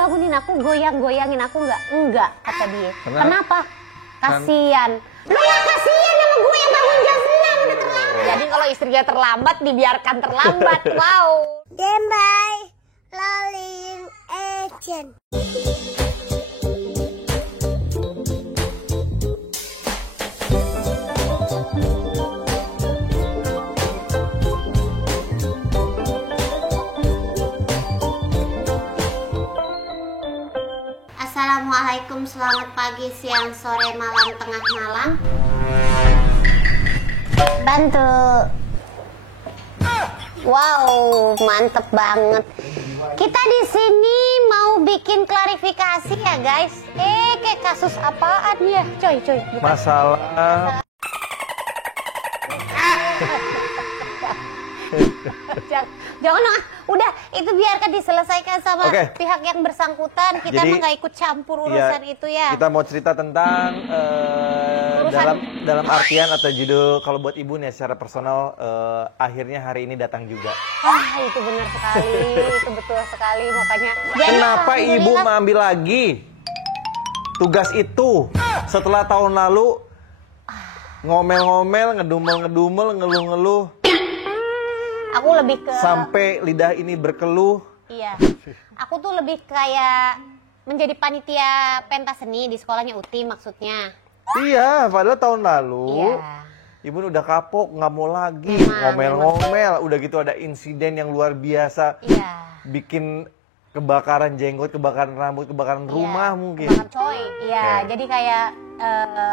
ngebangunin aku, goyang-goyangin aku enggak kata dia. Kenapa? Kasian. Lu gak kasian sama gue yang bangun jam 6 udah terlambat. Jadi kalau istrinya terlambat dibiarkan terlambat. Wow. Dembai Laling Agent. Assalamualaikum, selamat pagi, siang, sore, malam, tengah malam. Bantu. Wow, mantep banget. Kita di sini mau bikin klarifikasi ya guys. Kayak kasus apaan ya, coy? Bukan. Masalah. Jangan udah itu biarkan diselesaikan sama pihak yang bersangkutan. Kita mah nggak ikut campur urusan itu ya. Kita mau cerita tentang dalam artian atau judul kalau buat ibu nih secara personal akhirnya hari ini datang juga. Itu benar sekali, itu betul sekali makanya. Kenapa ibu mengambil lagi tugas itu setelah tahun lalu ngomel-ngomel, ngedumel-ngedumel, ngeluh-ngeluh? Aku lebih ke sampai lidah ini berkeluh. Iya. Aku tuh lebih kayak menjadi panitia pentas seni di sekolahnya Uti maksudnya. Iya, padahal tahun lalu ibu udah kapok, nggak mau lagi ngomel-ngomel. Udah gitu ada insiden yang luar biasa. Iya. Bikin kebakaran jenggot, kebakaran rambut, kebakaran rumah mungkin. Kebakaran coy. Iya, jadi kayak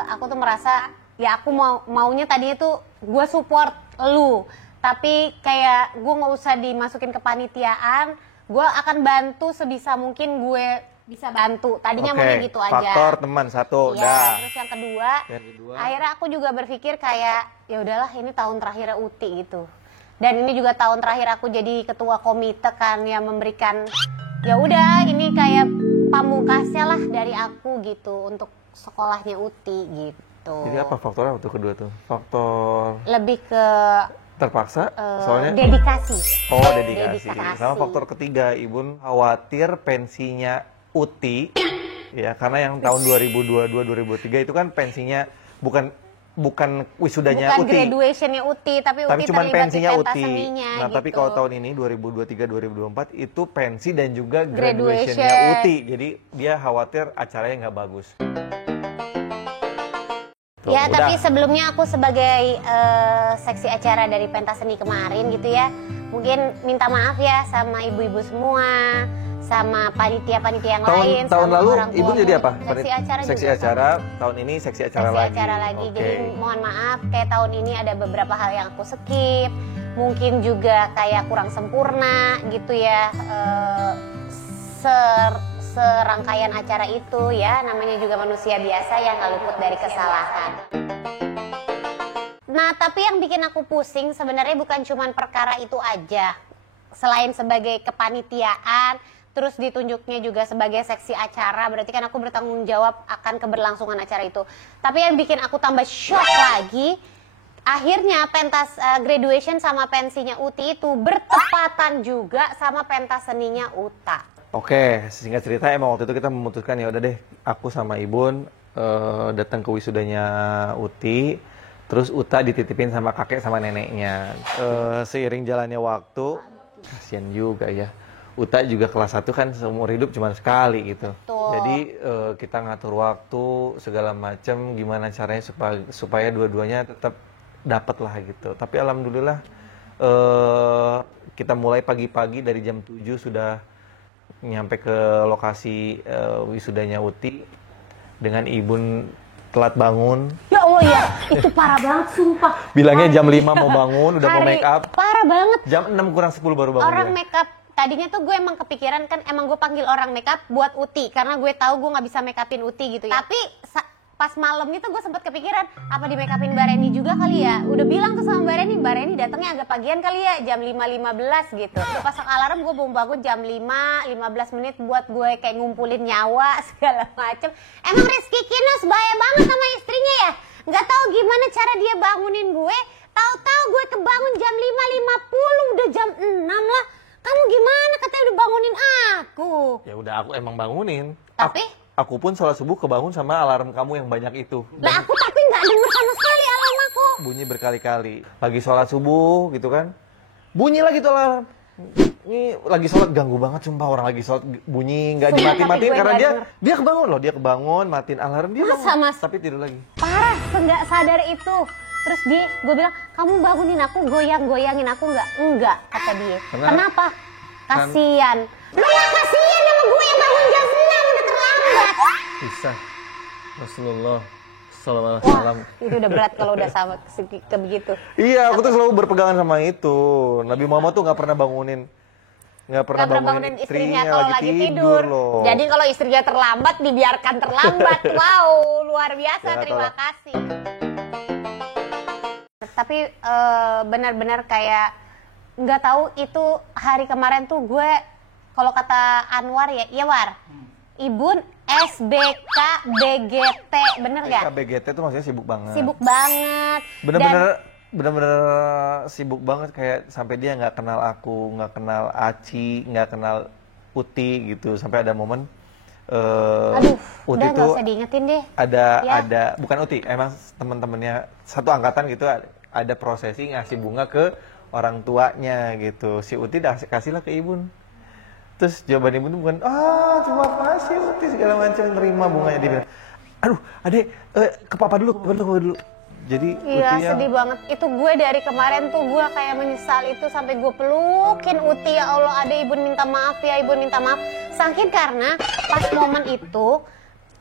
aku tuh merasa ya aku maunya tadinya tuh gue support lu. Tapi kayak gue nggak usah dimasukin ke panitiaan, gue akan bantu sebisa mungkin gue bisa bantu. Tadinya maunya gitu aja. Faktor teman satu, Terus yang kedua, akhirnya aku juga berpikir kayak ya udahlah ini tahun terakhir Uti gitu. Dan ini juga tahun terakhir aku jadi ketua komite kan yang memberikan ya udah ini kayak pamungkasnya lah dari aku gitu untuk sekolahnya Uti gitu. Jadi apa faktornya waktu kedua tuh? Faktor lebih ke terpaksa soalnya dedikasi. Dedikasi. Sama faktor ketiga, ibu khawatir pensinya Uti ya karena yang tahun 2022 2023 itu kan pensinya bukan wisudanya bukan Uti. Graduationnya Uti, tapi Uti cuma pensinya Uti. Seninya, nah, gitu. Tapi kalau tahun ini 2023 2024 itu pensi dan juga graduationnya Uti. Jadi dia khawatir acaranya nggak bagus. Ya, tapi sebelumnya aku sebagai seksi acara dari pentas seni kemarin gitu ya, mungkin minta maaf ya sama ibu-ibu semua, sama panitia-panitia yang lain. Tahun lalu ibu jadi apa? Seksi acara. Tahun ini seksi acara lagi. Jadi mohon maaf, kayak tahun ini ada beberapa hal yang aku skip, mungkin juga kayak kurang sempurna gitu ya. Serangkaian acara itu ya, namanya juga manusia biasa yang nggak luput dari kesalahan. Nah, tapi yang bikin aku pusing sebenarnya bukan cuma perkara itu aja. Selain sebagai kepanitiaan, terus ditunjuknya juga sebagai seksi acara, berarti kan aku bertanggung jawab akan keberlangsungan acara itu. Tapi yang bikin aku tambah shock lagi, akhirnya pentas graduation sama pensinya Uti itu bertepatan juga sama pentas seninya Uta. Oke, singkat cerita emang waktu itu kita memutuskan ya udah deh, aku sama Ibun datang ke wisudanya Uti, terus Uta dititipin sama kakek sama neneknya. Seiring jalannya waktu, kasian juga ya. Uta juga kelas 1 kan seumur hidup cuma sekali gitu. Jadi kita ngatur waktu segala macam, gimana caranya supaya dua-duanya tetap dapat lah gitu. Tapi alhamdulillah kita mulai pagi-pagi dari jam 7 sudah nyampe ke lokasi wisudanya Uti dengan Ibun telat bangun. Ya Allah ya, itu parah banget sumpah. Bilangnya jam 5 mau bangun, udah mau make up. Parah banget. Jam 6 kurang 10 baru bangun. Orang make up, tadinya tuh gue emang kepikiran kan, emang gue panggil orang make up buat Uti karena gue tahu gue nggak bisa make upin Uti gitu ya. Tapi pas malamnya tuh gue sempat kepikiran apa di make upin Mbak Reni juga kali ya. Udah bilang tuh sama Mbak Reni datangnya agak pagian kali ya, jam 5.15 gitu. Udah pasang alarm, gue bangun jam 5:15 menit buat gue kayak ngumpulin nyawa segala macem. Emang Rizky Kinus bahaya banget sama istrinya ya. Nggak tahu gimana cara dia bangunin gue. Tahu-tahu gue kebangun jam 5.50, udah jam 6 lah. Kamu gimana? Katanya udah bangunin aku. Ya udah aku emang bangunin. Tapi? Aku pun sholat subuh kebangun sama alarm kamu yang banyak itu. Lah aku tapi nggak denger sama sekali alarm aku. Bunyi berkali-kali. Lagi sholat subuh gitu kan. Bunyi lagi tuh alarm. Ini lagi sholat, ganggu banget sumpah, orang lagi sholat bunyi nggak Sumpah, dimati-matiin tapi gue karena nggak dia denger. dia kebangun loh, dia kebangun matiin alarm dia Masa, bangun, Mas? tapi tidur lagi. Parah, nggak sadar itu. Terus gue bilang, kamu bangunin aku, goyangin aku nggak? Enggak, kata dia. Kenapa? Kasian. Lu nggak kasian sama gue yang bangun jam 6 udah terlambat. Bisa. Rasulullah sallallahu alaihi Wah, wasallam. itu udah berat kalau udah sama ke begitu. Iya, aku tuh selalu berpegangan sama itu. Nabi Muhammad tuh nggak pernah bangunin Istrinya kalau lagi tidur. loh. Jadi kalau istrinya terlambat, dibiarkan terlambat. Wow, luar biasa. Ya, Terima kasih. Tapi benar-benar kayak nggak tahu itu hari kemarin tuh gue, kalau kata Anwar ya, iya War, Ibun SBK BGT, bener nggak? KBGT tuh maksudnya sibuk banget. Sibuk banget. Bener-bener sibuk banget, kayak sampai dia nggak kenal aku, nggak kenal Aci, nggak kenal Uti gitu. Sampai ada momen Aduh, Uti udah nggak tuh usah diingetin deh. ada Ya. bukan Uti, emang teman-temannya satu angkatan gitu, ada prosesi ngasih bunga ke orang tuanya gitu. Si Uti kasihlah ke Ibun. Terus jawaban Ibun tuh bukan, terima kasih Uti segala macam, terima bunganya. Dia bilang, aduh adek, ke papa dulu. Jadi Iya, Utinya sedih banget. Itu gue dari kemarin tuh gue kayak menyesal itu, sampai gue pelukin Uti, ya Allah, ada Ibun minta maaf ya, Ibun minta maaf. Saking karena pas momen itu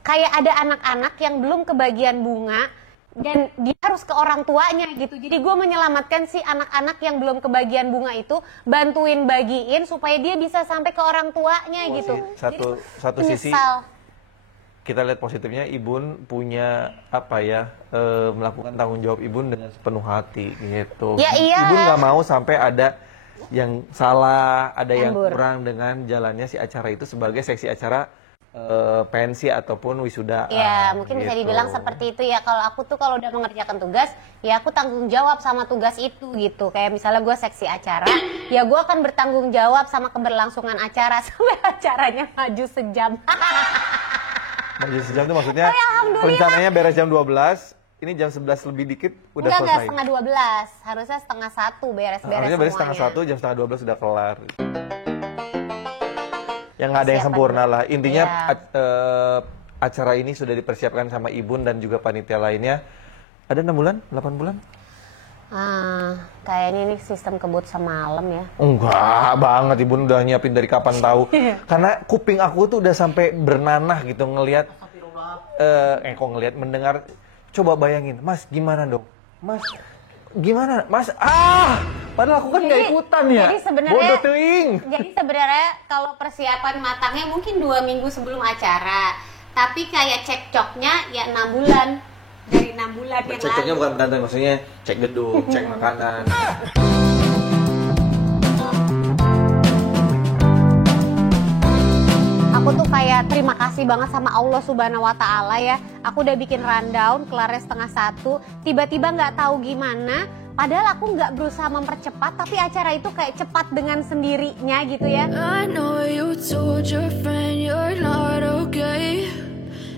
kayak ada anak-anak yang belum kebagian bunga dan dia harus ke orang tuanya gitu. Jadi gue menyelamatkan si anak-anak yang belum kebagian bunga itu, bantuin bagiin supaya dia bisa sampai ke orang tuanya gitu. Satu sisi Menyesal. kita lihat positifnya, Ibun punya melakukan tanggung jawab Ibun dengan sepenuh hati gitu. Ya, iya. Ibun nggak mau sampai ada yang salah, ada yang Embur. kurang dengan jalannya si acara itu sebagai seksi acara pensi ataupun wisuda. Ya, mungkin bisa dibilang seperti itu ya. Kalau aku tuh kalau udah mengerjakan tugas, ya aku tanggung jawab sama tugas itu gitu. Kayak misalnya gue seksi acara, ya gue akan bertanggung jawab sama keberlangsungan acara sampai acaranya maju sejam. Maju sejam itu maksudnya alhamdulillah. rencananya beres jam 12, ini jam 11 lebih dikit udah Enggak, selesai. setengah 12. Harusnya setengah 1 beres-beres Harusnya beres setengah semuanya. 1, jam setengah 12 sudah kelar. Yang nggak ada yang sempurna lah. Intinya acara ini sudah dipersiapkan sama Ibun dan juga panitia lainnya. Ada 6 bulan? 8 bulan? Kayaknya ini sistem kebut semalam ya. Enggak banget, Ibun udah nyiapin dari kapan tahu. Karena kuping aku tuh udah sampai bernanah gitu ngelihat mendengar. Coba bayangin, Mas gimana dong? Mas gimana? Mas padahal aku kan nggak ikutan ya. Jadi sebenarnya bodoh teuing. Jadi sebenarnya kalau persiapan matangnya mungkin 2 minggu sebelum acara. Tapi kayak cekcoknya ya 6 bulan. Dari 6 bulan yang Cek-ceknya lalu. bukan berantem, maksudnya cek gedung, cek makanan. Aku tuh kayak terima kasih banget sama Allah Subhanahu wa Ta'ala ya. Aku udah bikin rundown, kelarnya setengah 1. Tiba-tiba nggak tahu gimana. Padahal aku nggak berusaha mempercepat, tapi acara itu kayak cepat dengan sendirinya gitu ya. I know you told your friend you're not okay.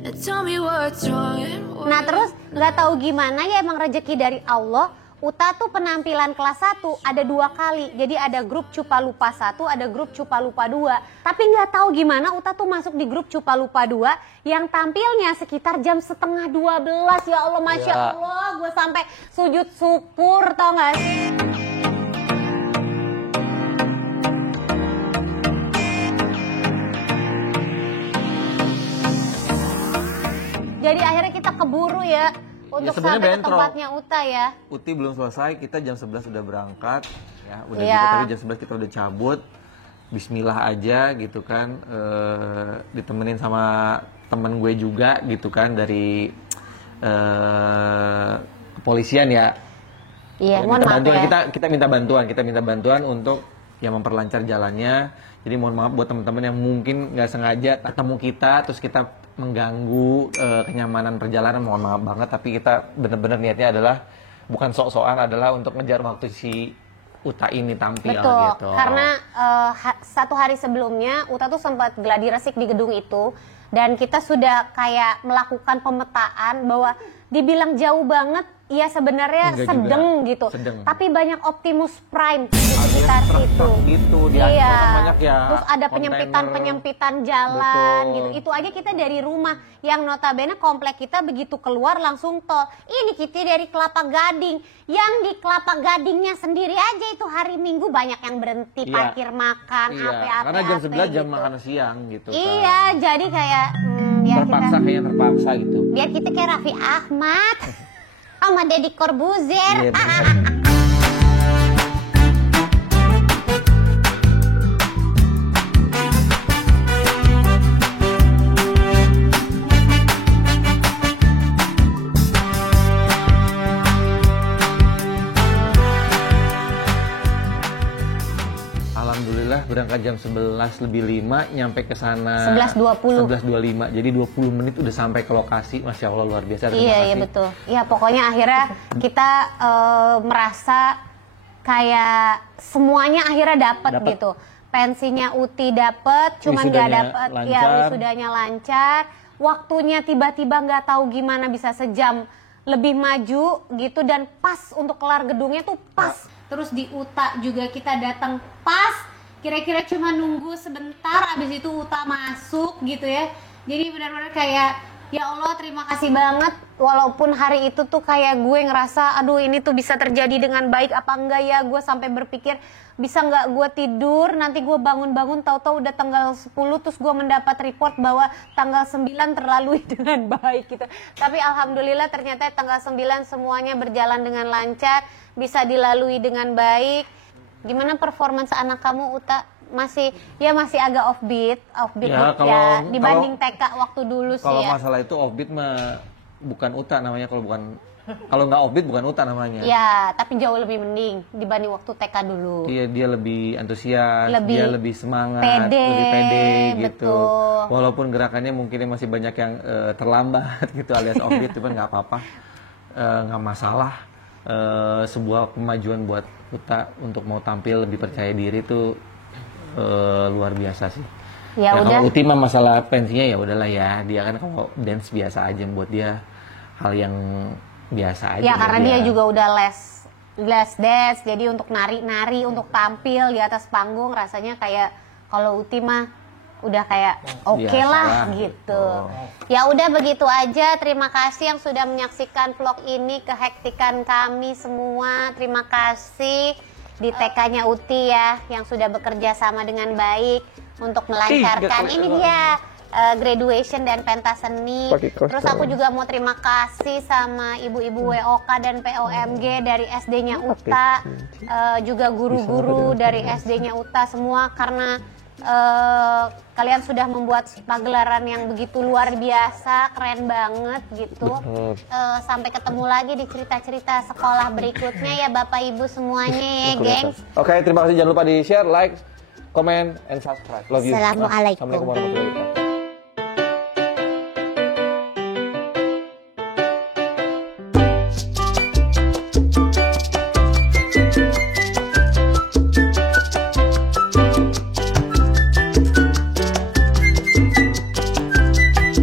And tell me what's wrong and why. Nah terus nggak tahu gimana ya, emang rezeki dari Allah. Uta tuh penampilan kelas 1 ada 2 kali. Jadi ada grup Cupa Lupa 1, ada grup Cupa Lupa 2. Tapi nggak tahu gimana Uta tuh masuk di grup Cupa Lupa 2 yang tampilnya sekitar jam setengah 12. Ya Allah, Masya Allah, gue sampai sujud syukur, tau gak sih? Jadi akhirnya kita keburu ya untuk sebenarnya sampai ke bentrok. tempatnya Uta ya. Uti belum selesai, kita jam 11 udah berangkat, ya udah Iya. gitu, tapi jam 11 kita udah cabut, Bismillah aja gitu kan, ditemenin sama temen gue juga gitu kan dari kepolisian ya. Iya, Ya, mohon minta maaf bantuan, ya. kita minta bantuan untuk ya memperlancar jalannya. Jadi mohon maaf buat teman-teman yang mungkin nggak sengaja ketemu kita, terus kita mengganggu kenyamanan perjalanan, mohon maaf banget. Tapi kita benar-benar niatnya adalah bukan sok-sokan, adalah untuk ngejar waktu si Uta ini tampil Betul, gitu. karena 1 hari sebelumnya Uta tuh sempat gladi resik di gedung itu dan kita sudah kayak melakukan pemetaan bahwa dibilang jauh banget, ya sebenarnya Enggak sedang juga, gitu. sedang. Tapi banyak Optimus Prime di sekitar situ. Gitu, di Iya. atas kan banyak ya. Terus ada kontainer. penyempitan jalan Betul. gitu. Itu aja kita dari rumah. Yang notabene komplek kita begitu keluar langsung tol. Ini kita dari Kelapa Gading. Yang di Kelapa Gadingnya sendiri aja itu hari Minggu banyak yang berhenti Iya. parkir makan, Iya, apa-apa. karena jam 11 jam gitu. makan siang gitu. Iya, jadi kayak biar Terpaksa kita kayaknya terpaksa gitu. biar kita kayak Raffi Ahmad sama Deddy Corbuzier. Iya, benar. Alhamdulillah berangkat jam 11 lebih 5, nyampe ke sana 11.20. 11.25. Jadi 20 menit udah sampai ke lokasi. Masya Allah luar biasa. Terima Iya, kasih. iya betul. Ya pokoknya akhirnya kita merasa kayak semuanya akhirnya dapet Dapet. gitu. Pensinya Uti dapet, cuman nggak Wisudanya dapet. Ya lancar. wisudanya lancar. Waktunya tiba-tiba nggak tahu gimana bisa sejam lebih maju gitu dan pas untuk kelar gedungnya tuh pas. Terus di Uta juga kita datang pas. Kira-kira cuma nunggu sebentar, abis itu Uta masuk gitu ya. Jadi benar-benar kayak ya Allah terima kasih banget. Walaupun hari itu tuh kayak gue ngerasa aduh ini tuh bisa terjadi dengan baik apa enggak ya. Gue sampai berpikir bisa nggak gue tidur, nanti gue bangun-bangun tahu-tahu udah tanggal 10 terus gue mendapat report bahwa tanggal 9 terlalui dengan baik gitu. Tapi alhamdulillah ternyata tanggal 9 semuanya berjalan dengan lancar, bisa dilalui dengan baik. Gimana performance anak kamu Uta? Masih agak offbeat Ya, ya dibanding TK waktu dulu sih Kalau ya. masalah itu offbeat mah bukan Uta namanya, kalau nggak offbeat bukan Uta namanya. Ya, tapi jauh lebih mending dibanding waktu TK dulu. Dia lebih antusias, Lebih dia lebih semangat, pede, lebih pede gitu. betul. Walaupun gerakannya mungkin masih banyak yang terlambat gitu alias offbeat, tapi nggak apa-apa, nggak masalah. Sebuah kemajuan buat Uta untuk mau tampil lebih percaya diri itu luar biasa sih. Ya Nah, udah. kalau Uti mah masalah pensinya ya udahlah ya, dia kan kalau dance biasa aja, buat dia hal yang biasa aja. Ya buat karena dia juga udah les dance, jadi untuk nari-nari, untuk tampil di atas panggung rasanya kayak kalau Uti mah udah kayak oke Biasa lah lah, gitu. gitu. Ya udah begitu aja. Terima kasih yang sudah menyaksikan vlog ini, kehektikan kami semua. Terima kasih di TK-nya Uti ya yang sudah bekerja sama dengan baik untuk melancarkan. Ini dia graduation dan pentas seni. Terus aku juga mau terima kasih sama ibu-ibu WOK dan POMG dari SD-nya Uta, juga guru-guru dari SD-nya Uta semua, karena kalian sudah membuat pagelaran yang begitu luar biasa, keren banget gitu. Sampai ketemu lagi di cerita-cerita sekolah berikutnya ya Bapak Ibu semuanya ya geng. Oke, terima kasih, jangan lupa di share, like, comment, and subscribe. Love you. Assalamualaikum. Assalamualaikum warahmatullahi wabarakatuh.